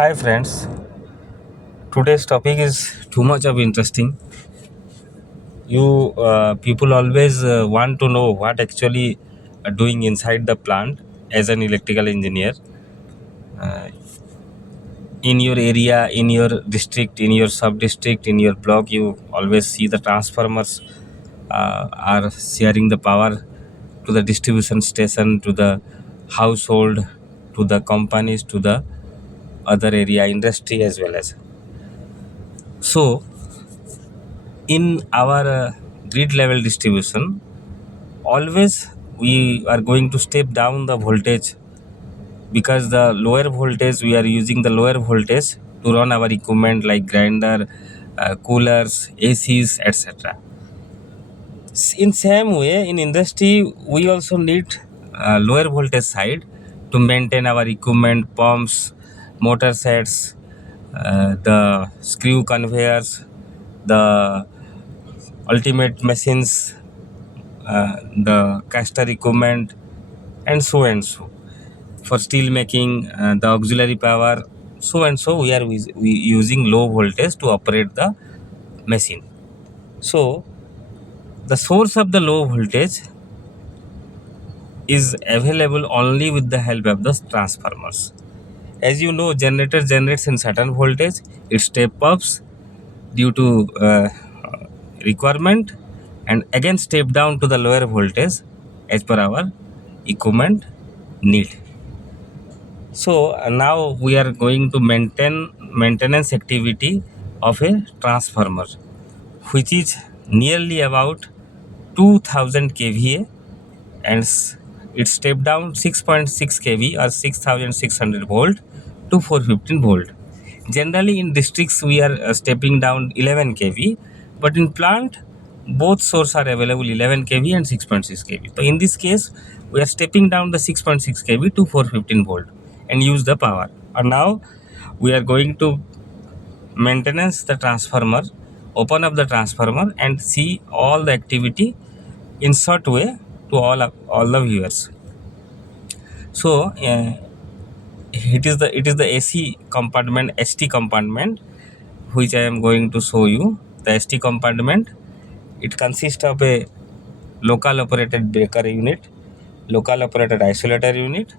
Hi friends, today's topic is too much of interesting. You people always want to know what actually doing inside the plant as an electrical engineer uh, in your area, in your district, in your sub district, in your block. You always see the transformers are sharing the power to the distribution station, to the household, to the companies, to the other area industry as well as. So in our grid level distribution, always we are going to step down the voltage because the lower voltage we are using the lower voltage to run our equipment like grinder, coolers, ACs, etc. In same way, in industry we also need lower voltage side to maintain our equipment, pumps, motor sets, the screw conveyors, the ultimate machines, the caster equipment, and so. For steel making, the auxiliary power, so and so, we using low voltage to operate the machine. So the source of the low voltage is available only with the help of the transformers. As you know, generator generates in certain voltage, it step ups due to requirement, and again step down to the lower voltage as per our equipment need. So now we are going to maintain maintenance activity of a transformer, which is nearly about 2000 kVA, and it step down 6.6 kV or 6600 volt to 415 volt. Generally in districts we are stepping down 11 kV, but in plant both source are available 11 kV and 6.6 kV. So in this case we are stepping down the 6.6 kV to 415 volt and use the power. And now we are going to maintenance the transformer, open up the transformer and see all the activity in short way to all the viewers. So it is the AC compartment, ST compartment, which I am going to show you. The ST compartment, it consists of a local operated breaker unit, local operated isolator unit,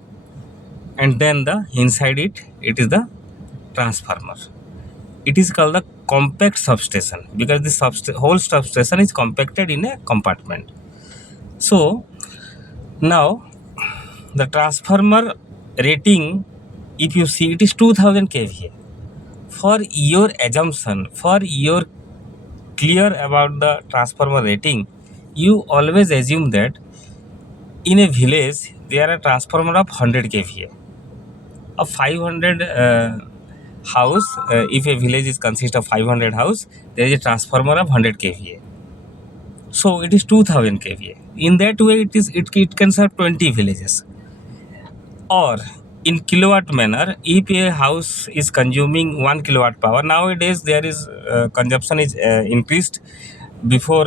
and then the inside it is the transformer. It is called the compact substation because the whole substation is compacted in a compartment. So now the transformer rating, if you see, it is 2000 kVA. For your assumption, for your clear about the transformer rating, you always assume that in a village there are a transformer of 100 kVA. A 500 house, if a village is consist of 500 house, there is a transformer of 100 kVA. So it is 2000 kVA. In that way, it can serve 20 villages. Or in kilowatt manner, if a house is consuming 1 kilowatt power, nowadays there is consumption is increased. Before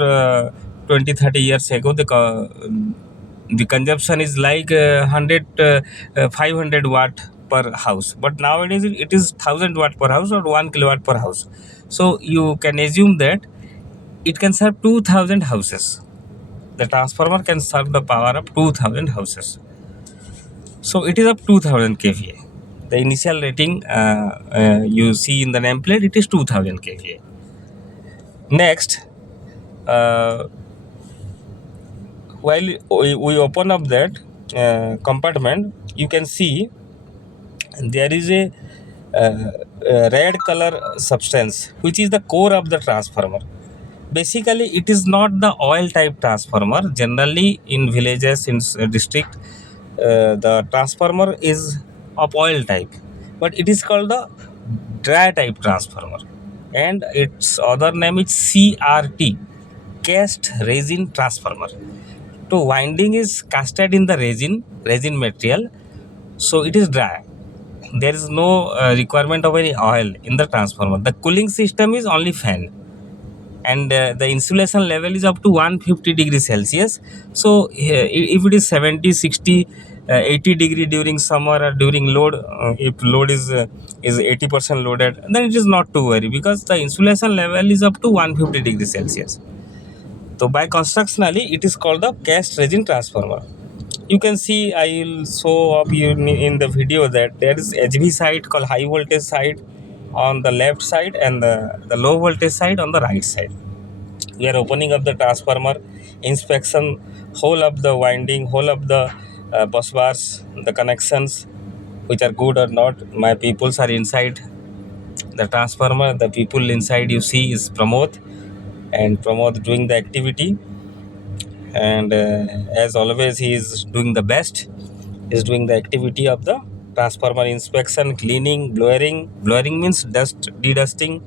20-30 years ago, the consumption is like 500 watt per house, but nowadays it is 1000 watt per house or 1 kilowatt per house. So you can assume that it can serve 2000 houses. The transformer can serve the power of 2000 houses. So it is of 2000 kVA. The initial rating you see in the nameplate, it is 2000 kVA. Next, uh, while we open up that compartment, you can see there is a red color substance which is the core of the transformer. Basically it is not the oil type transformer. Generally in villages, in district, the transformer is of oil type, but it is called the dry type transformer, and its other name is CRT, cast resin transformer. So winding is casted in the resin material, so it is dry. There is no requirement of any oil in the transformer. The cooling system is only fan, and the insulation level is up to 150 degrees Celsius. So if it is 70, 60 80-degree during summer or during load, if load is 80% loaded, then it is not to worry because the insulation level is up to 150 degrees Celsius. So by constructionally, it is called the cast resin transformer. You can see, I will show up you in the video that there is HV side called high voltage side on the left side and the low voltage side on the right side. We are opening up the transformer, inspection, whole of the winding, whole of the bus bars, the connections, which are good or not. My peoples are inside the transformer. The people inside you see is Pramod, and Pramod doing the activity. And as always, he is doing the best. He is doing the activity of the transformer inspection, cleaning, blowering means dust dedusting.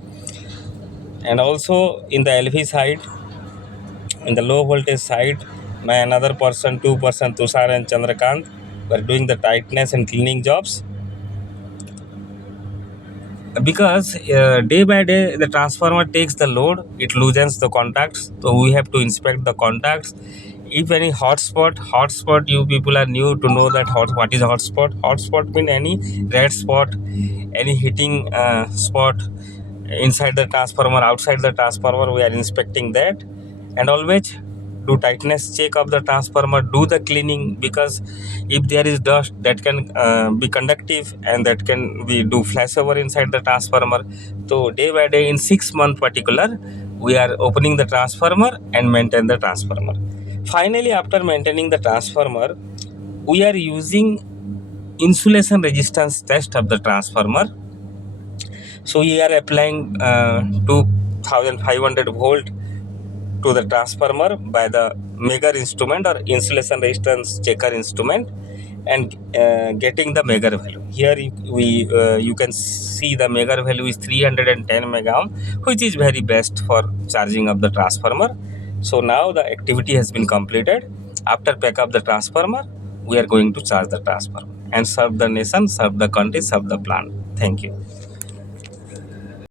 And also in the LV side, in the low voltage side, my another person, two-person, Tushar and Chandrakant, were doing the tightness and cleaning jobs. Because day by day the transformer takes the load, it loosens the contacts, so we have to inspect the contacts. If any hotspot, you people are new to know that what is hotspot mean any red spot, any heating spot inside the transformer, outside the transformer, we are inspecting that. And always do tightness check of the transformer, do the cleaning, because if there is dust that can be conductive and that can be do flashover inside the transformer. So day by day in 6 month particular, we are opening the transformer and maintain the transformer. Finally, after maintaining the transformer, we are using insulation resistance test of the transformer. So we are applying 2500 volt to the transformer by the Megger instrument or insulation resistance checker instrument, and getting the Megger value. Here you can see the Megger value is 310 mega ohm, which is very best for charging of the transformer. So now the activity has been completed. After pack up the transformer, we are going to charge the transformer and serve the nation, serve the country, serve the plant. Thank you.